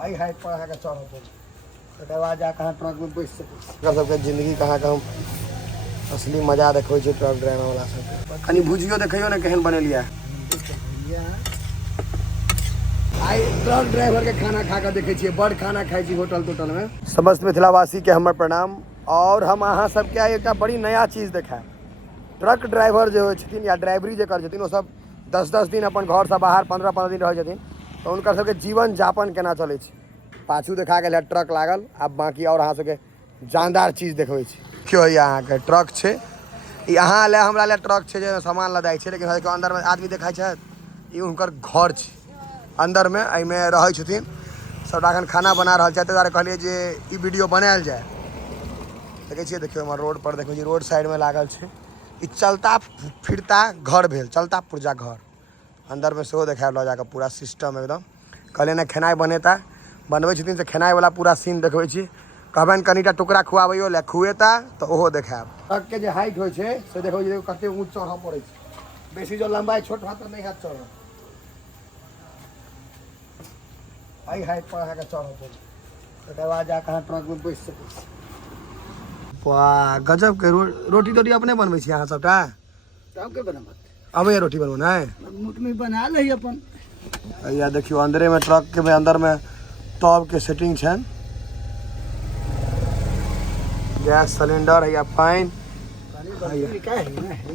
High height पर अहाँके चढ़ तकर बाद जाके अहाँ ट्रक में बैस सकै सबके जिंदगी कहाँ का हम असली मजा देखबै छै ट्रक ड्राइवर वाला सबके। कनी भुजियो देखियो ने केहन बनेलिया। आई ट्रक ड्राइवर के खाना खा के देखे छियै, बड़ खाना खाई छी होटल तोटल में। समस्त मिथिलावासी के हमर प्रणाम। और हम अहाँ सबके आई एक बड़ी नया चीज देखाएब। ट्रक ड्राइवर जो होइ छथिन या ड्राइवरी जे करै छथिन ओ सब 10-10 दिन अपन घर से बाहर 15-15 दिन रहै छथिन, तो उनकर सबके जीवन यापन केना चलै छै पाछू देखा गेल है ट्रक लागल। आब बाकी और अहाँ सबके जानदार चीज देखबै छी। क्यों यहाँ के ट्रक छै, यहाँ ले हमरा ले ट्रक छै जे सामान लदाई छै, लेकिन अंदर में आदमी देखाई छै, ई उनकर घर छै। अंदर में एहिमे रहै छथिन सबटा एखन खाना बना रहल छै, ताहि दुआरे कहलिए जे ई वीडियो बनायल जाए। देखै छियै, देखियो हमर रोड पर देखो जी, रोड साइड में लागल छै। ई चलता फिरता घर भेल, चलता पुर्जा घर। अंदर में सेहो देखाएब लऽ जाकऽ पूरा सिस्टम एकदम। कहलिए ने खेनाइ बनेता, बनबै छथिन से खेनाइ वाला पूरा सीन देखबै छी। कहबनि कनिटा टुकड़ा खुआबैयो लए, खुएता तऽ ओहो देखाएब। ट्रक के जे हाइट होइ छै से देखो जी, कते ऊँच चढ़ऽ पड़ै छै। बेसी जो लंबाई छोट हाथ नहीं हाथ चढ़ हाई हाइट पर अहाँके चढ़ऽ पड़ै तकर बाद जाके अहाँ ट्रक में बैस सकै छी। वाह गजब के रोटी तोटी अपने बनबै छी अहाँ सबटा? सबके बनाबत अबैया रोटी बनबनाइ? मुठ में बना लै अपन। या देखियो अंदरे में ट्रक के में अंदर में तब के सेटिंग छन। गैस सिलेंडर है या पानी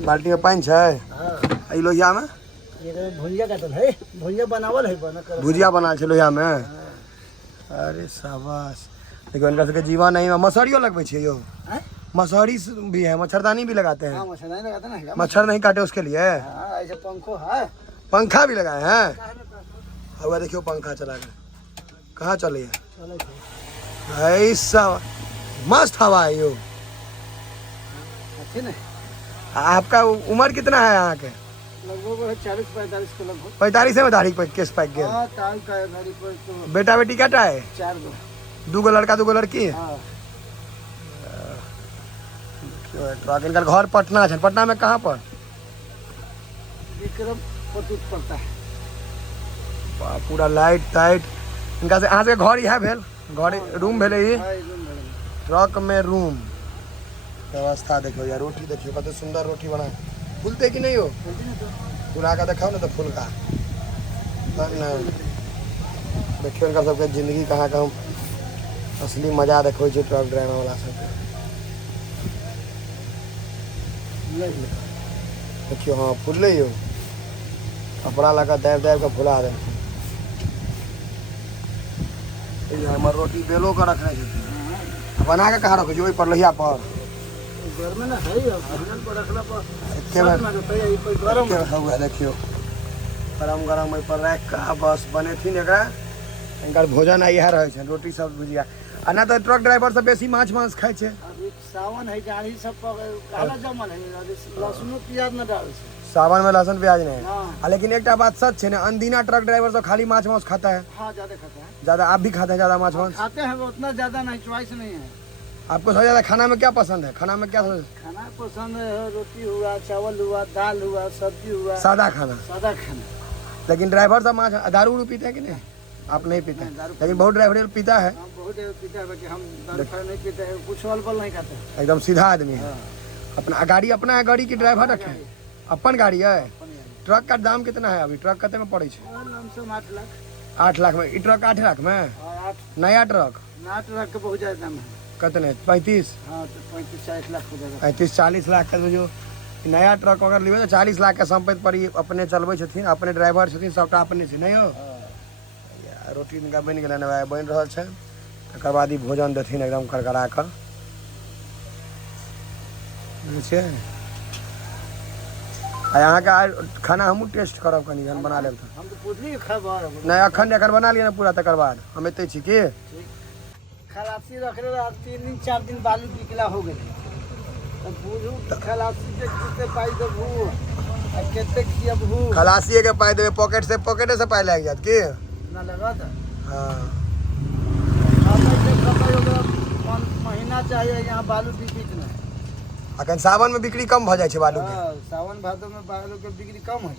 बाल्टी में पानी छै। ई लोहिया में भुजिया काटल है, भुजिया बनावल है, भुजिया बनाल छै लोहिया में। अरे शाबाश। देखियो इनका सबके जीवन नहीं में मसहरियो लगबै छै यो। मसहरी भी है, मच्छरदानी भी लगाते हैं। मच्छरदानी लगाते ना, मच्छर नहीं काटे उसके लिए। ऐसे पंखो है, पंखा भी लगाए हैं। हवा देखियो पंखा चला के कहाँ चले है, ऐसा मस्त हवा है यो। आपका उम्र कितना है यहाँ के? लगभग 40-45 के लगभग। 45 में दाढ़ी पे केस पाक गया। बेटा बेटी कटा है? 4 गो। 2 गो लड़का 2 गो लड़की। इनका घर पटना है। पटना में कहाँ पर? विक्रम पटुत पड़ता है। पूरा लाइट टाइट इनका से। अहाँ से घर यहाँ भेल, घर रूम भेले ही ट्रक में रूम व्यवस्था। देखो यार रोटी देखियो कत सुंदर रोटी बना। फूलते कि नहीं हो? फुला का दिखाओ ना तो फूल का देखियो इनका सबके जिंदगी कहाँ का हम असली मजा देखो ट्रक ड्राइवर वाला सबके। देखियो हाँ फूल हो, कपड़ा लगा दाब दाब के फुला दे। हमर रोटी बेलो कर रखने छै, बना के कहाँ रखो जो पर लोहिया पर? घर में ना है, पर रखला पर गरम हुआ। देखियो गरम गरम पर रख के बस बनेथिन एकरा। इनकर भोजन इएह रहै छै, रोटी सब भुजिया। आ ना तो ट्रक ड्राइवर सब बेसी माछ मांस खाइ छै। अभी सावन है, जाही सब काला जमल है, लहसुन प्याज न डाल छै। सावन में लहसुन प्याज नहीं। लेकिन एक बात सच है ना, अनदीना ट्रक ड्राइवर तो खाली माछ मांस खाता है। हाँ ज्यादा खाता है। ज्यादा आप भी खाते हैं? ज्यादा माछ मांस खाते हैं, उतना ज्यादा नहीं, चॉइस नहीं है। आपको सबसे ज्यादा खाना में क्या पसंद है? खाना में क्या खाना पसंद है? रोटी हुआ, चावल हुआ, दाल हुआ, सब्जी हुआ, सादा खाना। सादा खाना। लेकिन ड्राइवर सब माछ दारू उरू पीते हैं कि नहीं? आप नहीं पीते हैं, लेकिन बहुत ड्राइवर पीता है। बहुत पीता है, हम दारू नहीं पीते हैं, कुछ अल्पल नहीं खाते। एकदम सीधा आदमी है। अपना गाड़ी अपना है, गाड़ी की ड्राइवर रखे हैं? अपन गाड़ी है। ट्रक का दाम कितना है अभी? ट्रक कते में पड़े? 8 लाख। 8 लाख में? ट्रक 8 लाख में? नया ट्रक? नया ट्रक का बहुत ज्यादा दाम है। कितने? 35? हाँ, 35-40 लाख हो जाएगा। 35-40 लाख का जो नया ट्रक अगर लेबे तो 40 लाख के संपत्ति पर ही अपने चलबे छथिन, अपने ड्राइवर छथिन, सबटा अपने से नहीं हो। रोटी इनका बन गए बन रहा है, तकर बाद ही भोजन देथिन एकदम करकरा कर। यहाँ का खाना हम टेस्ट करब कनी बना लेब हम तो पूछली खबर नहीं अखन एकर बना लिया ना पूरा, तकर बाद हम एते छी की खलासी रखले 3-4 दिन बालू निकला हो गए। तो बुझू खलासी के कितने पाई देबू आ केते खियबू? खलासी के पाई देबे, पॉकेट से पाई लाग जात की ना लगा था। हां महीना चाहिए यहाँ बालू बिक्री ना। अखन सावन में बिक्री कम भ जाय छै बालू के। सावन भादो में बालू के बिक्री कम है,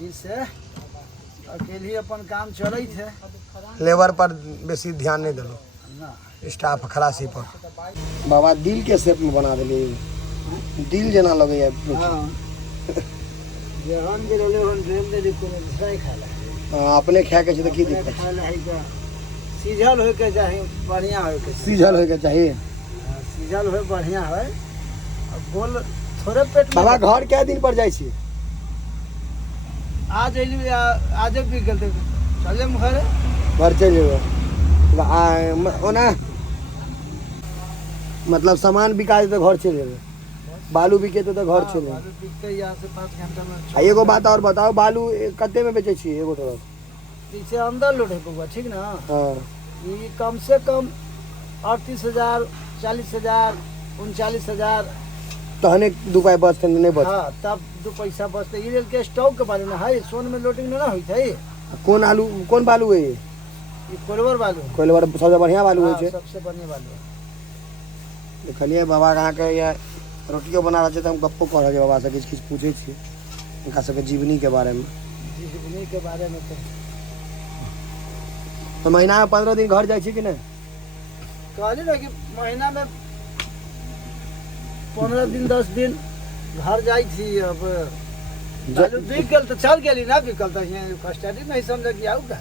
इससे अकेले अपन काम चले थे लेबर पर बेसी ध्यान नहीं दिलो, ना स्टाफ खलासी पर। बाबा दिल के शेप में बना दिली, दिल जना लगे है। हाँ जेहन जे रहले हन ड्रेम दे कोनो दूसरा ही खाला अपने खा के तो की दिक्कत, खाला है का सीझल होय के चाहे बढ़िया होय के सीझल होय के चाहिए। सीझल होय बढ़िया होय अब बोल थोड़े पेट में। बाबा घर क्या दिन पर जाई छी? आज एली आज भी गलते चले हम घर घर चल जेबो ओना, मतलब सामान बिका तो घर चले जेबो, बालू बिके तो घर चले। बालू बिकते यहाँ से 5 घंटा में। आ एगो बात और बताओ, बालू कते में बेचे छी एगो ट्रक? पीछे अंदर लोड है बउआ, ठीक ना? हाँ ये कम से कम 38,000 40,000 39,000। तहने 2 पाई बचते नहीं बच। हाँ तब 2 पैसा बचते। ये के स्टॉक के बारे में है, सोन में लोडिंग ना होई है। कौन आलू कौन बालू है? ये कोलवर बालू है। कोइलवर सबसे बढ़िया बालू हाँ, है। सबसे बढ़िया बालू है। देखलिए बाबा कहाँ के या रोटियो बना रहे थे, तो हम गप्पो कर रहे बाबा से किछ पूछे छी उनका सबके जीवनी के बारे में। जीवनी के बारे में तो महीना में 15 दिन घर जाए छी कि नहीं? कहली ना कि महीना में 15 दिन 10 दिन घर जाई थी। अब बालू बिक गल तो चल गेली ना, बिकल तो यहाँ कस्टडी में ही समझ कि आऊ का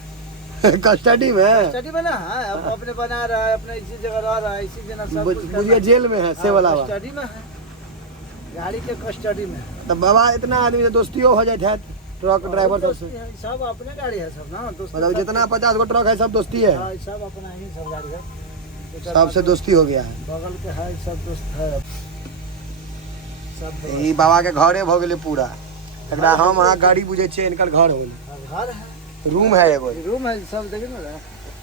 कस्टडी में? कस्टडी में ना है, अब अपने बना रहा है, अपने इसी जगह रह रहा है, इसी जना सब कुछ बुझिए जेल में है से वाला कस्टडी में है, गाड़ी के कस्टडी में। तो बाबा इतना आदमी से दोस्तियों हो जाए है ट्रक ड्राइवर दोस्ती है, सब अपने गाड़ी है सब ना दोस्त। मतलब जितना 50 गो ट्रक है सब दोस्ती है, हाँ, सब अपना ही सब गाड़ी है, सबसे दोस्ती हो गया है। बगल के है सब दोस्त है सब। ई बाबा के घरे भ गेले पूरा, एकरा हम अहाँ गाड़ी बुझे छियै, इनकर घर हो गेले। घर है, रूम है एगो, रूम है, सब देखे ना,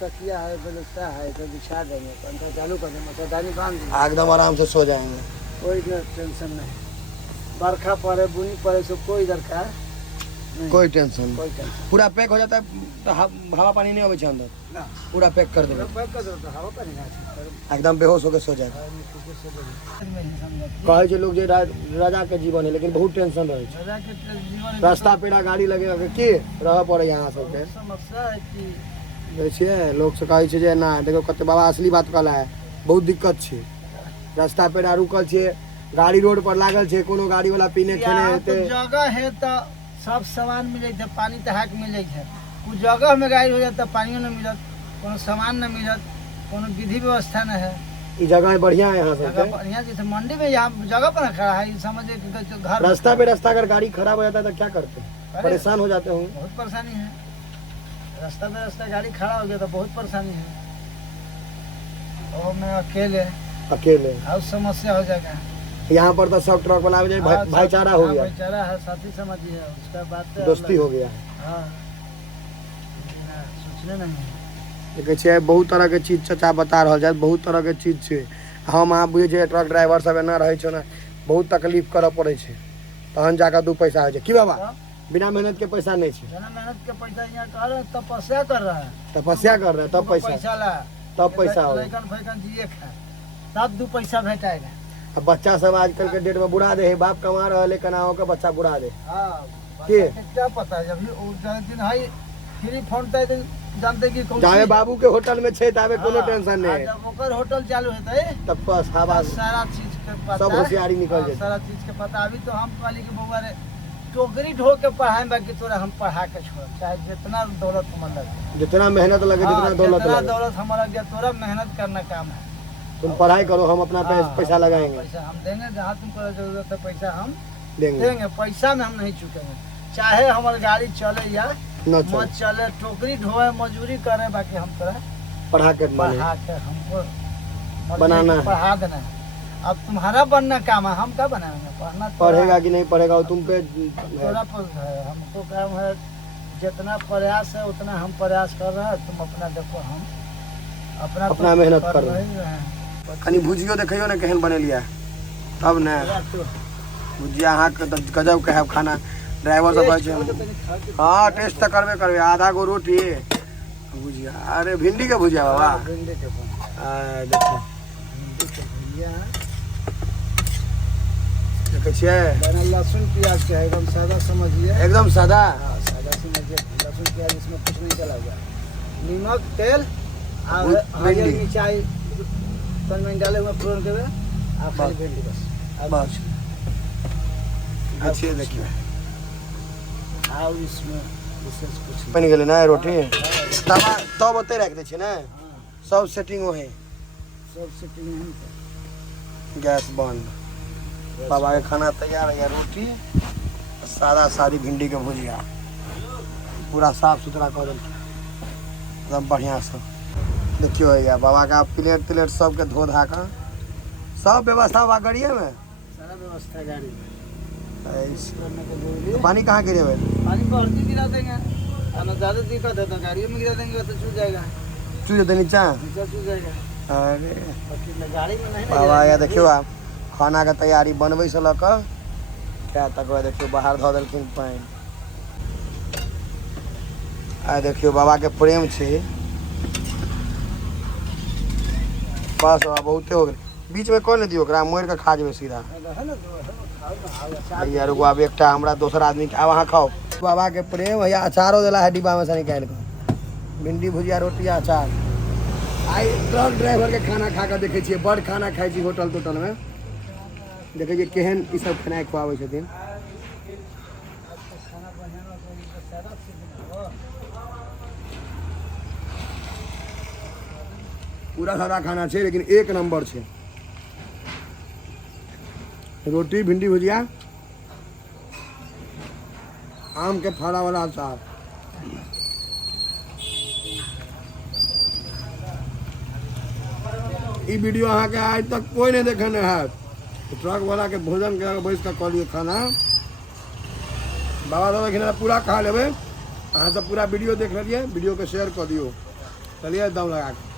तकिया है, बलस्ता है, तो बिछा देंगे, पंखा चालू कर देंगे, मच्छरदानी बांध देंगे, एकदम आराम से सो जाएंगे। कोई टेंशन नहीं। बरखा पड़े बुनी पड़े सो कोई दरकार नहीं, कोई टेंशन नहीं। कोई टेंशन पूरा पैक हो जाता है, तो हवा पानी नहीं आवे छै अंदर, ना। पूरा पैक कर देंगे, पैक कर दो तो हवा पानी ना आए, एकदम बेहोश होकर सो जाए। कहे छै लोग जे राजा के जीवन है, लेकिन बहुत टेंशन रहे छै। राजा के जीवन रास्ता पेड़ा गाड़ी लगे के रह पड़े यहाँ सबके। समस्या है कि देखिए लोग से कहे छै जे ना, देखो कते बाबा असली बात कहला है, बहुत दिक्कत छै। रास्ता पेड़ा रुकल छै, गाड़ी रोड पर लागल छै, कोनो गाड़ी वाला पीने खेने यहाँ हेते। तो जगह है तो सब सामान मिले थे, पानी तो हाक मिले है, कुछ जगह में गाड़ी हो जाता पानियो न मिलत, कोनो सामान न मिलत, कोनो विधि व्यवस्था न है। ई जगह बढ़िया है यहाँ जगह से। बढ़िया जैसे मंडी में यहाँ जगह पर खड़ा है, ये समझे कि घर रास्ता पे रास्ता अगर गाड़ी खराब हो जाता है तो क्या करते हैं? अरे, परेशान हो जाते होंगे। बहुत परेशानी है, रास्ता में रास्ता गाड़ी खड़ा हो गया तो बहुत परेशानी है। और मैं अकेले और समस्या हो जाएगा। यहाँ पर तो सब ट्रक वाला हाँ, भाईचारा हो गया, भाईचारा है, साथी समझिए, उसका बात तो दोस्ती अलग हो है। गया। हाँ, सोचने नहीं है। देखे छियै बहुत तरह के चीज चाचा बता रहा है, बहुत तरह के चीज छै। हम अहाँ बुझे छियै ट्रक ड्राइवर सब एना रहे छै ना, बहुत तकलीफ करऽ पड़े छै, तहन जाकर 2 पैसा होइ छै। की बाबा बिना मेहनत के पैसा नहीं छै? बिना मेहनत के पैसा यहाँ कर रहे हैं, तपस्या कर रहा है, तपस्या कर रहे हैं तब पैसा ला, तब पैसा हो। लैकन फैकन जिए खाए तब 2 पैसा भेटाएगा। अब बच्चा सब आजकल के डेट में बुढ़ा दे है, बाप कमा रहा है लेकिन आओ के बच्चा बुढ़ा दे। हाँ, के? बच्चा के क्या पता है, जब दिन है फ्री फोन तय दिन जानते कि कौन जावे चीज- बाबू के होटल में छै तावे कोनो हाँ, टेंशन नहीं आ है, जब ओकर होटल चालू हेतै तब बस हवा सारा चीज के पता, सब होशियारी निकल हाँ, जेतै। सारा चीज के पता। अभी तो हम कहली कि बउआ रे टोकरी ढो के पढ़ाए, बाकी तोरा हम पढ़ा के छोड़, चाहे जितना दौलत हमर लगे, जितना मेहनत लगे, जितना दौलत जितना लगे, दौलत हमारा गया, तोरा मेहनत करना काम है। तुम पढ़ाई करो, हम अपना हाँ, पैसा लगाएंगे, पैसा हम देंगे, जहाँ तुमको जरूरत है पैसा हम देंगे। देंगे, पैसा में हम नहीं चुकेंगे, चाहे हमारी गाड़ी चले या न मत चले, टोकरी ढोए, मजदूरी करे, बाकी हम तोरा पढ़ा के पढ़ा के हमको बनाना है। पढ़ा देना है। अब तुम्हारा बनना काम है, हम क्या बनाएंगे? पढ़ना तोरा पढ़ेगा कि नहीं पढ़ेगा वो तुम पे तोरा पर है, हमको काम है, जितना प्रयास है उतना हम प्रयास कर रहे हैं, तुम अपना देखो, हम अपना अपना मेहनत कर रहे रहे हैं। कनी भुजियो देखियो ना केहन बनेलिया, तब ने भुजिया अहाँ के तो गजब के है खाना। ड्राइवर सब कहै छै हाँ टेस्ट तो करबे करबे, आधा गो रोटी भुजिया, अरे भिंडी के भुजिया बाबा, भिंडी के देखो भिंडी के भुजिया देखे छियै बिना लहसुन प्याज के है, एकदम सादा समझिए। एकदम सादा। हाँ सादा समझिए, लहसुन प्याज इसमें कुछ नहीं चलाएगा। नमक तेल और हरी भिंडी। मिर्चाई तन में डाले हुए फोरन के बाद आप खाली भिंडी बस। बस देखिए देखिए और इसमें विशेष कुछ नहीं। बन गेलै ना रोटी। तवा तब ओते रख दै छियै ने, सब सेटिंग है। सब सेटिंग है तो। गैस बंद। बाबा के खाना तैयार है। रोटी सादा सादी भिंडी के भुजिया पूरा साफ सुथरा कर देल एकदम बढ़िया से। देखियो भैया बाबा का प्लेट प्लेट सबके धो धा कर सब व्यवस्था बा गाड़िए में। सारा व्यवस्था गाड़ी में। ऐसे। करने को बोलिए। पानी कहाँ गिरेबे? पानी बढ़ती गिरा देंगे, अगर ज़्यादा दिक्कत है तो गाड़ियों में गिरा देंगे तो छूट जाएगा, चूज देते नीचा। नीचे छूट जाएगा। अरे बाकी में गाड़ी में नहीं ना बाबा जाएगा। या देखियो आप खाना के तैयारी बनबै से लऽ कऽ क्या तक देखियो बाहर धऽ देलखिन पानि। आ देखियो बाबा के प्रेम छै। बस बाबा बहुते हो गेल। बीच में कोई नहीं दियो, ओकरा मोड़ के खा जेबे सीधा। है ना तो खाओ तो खाओ, अचार भैया रुको अब एकटा हमरा दोसर आदमी के, अब अहाँ खाओ। बाबा के प्रेम भैया अचारो देला है डिब्बा में से निकाल के। भिंडी भुजिया रोटी अचार। आई ट्रक ड्राइवर के खाना खा के देखे छियै, बड़ खाना खाइ छी होटल तोटल में। देखे छियै केहन ई सब खेनाइ खुआबै छथिन। खाना बनाना तो इनका सारा चीज बनाओ। पूरा सादा खाना छै लेकिन एक नंबर छै। रोटी भिंडी भुजिया आम के फाड़ा वाला अचार। ई वीडियो अहाँ के आज तक कोई नहीं देखने है। ट्रक वाला के भोजन के बैस के कह लिए खाना बाबा दादा खिला पूरा खा लेबे। अहाँ सब पूरा वीडियो देख लीजिए, वीडियो के शेयर कर दियो। चलिए दम लगा के।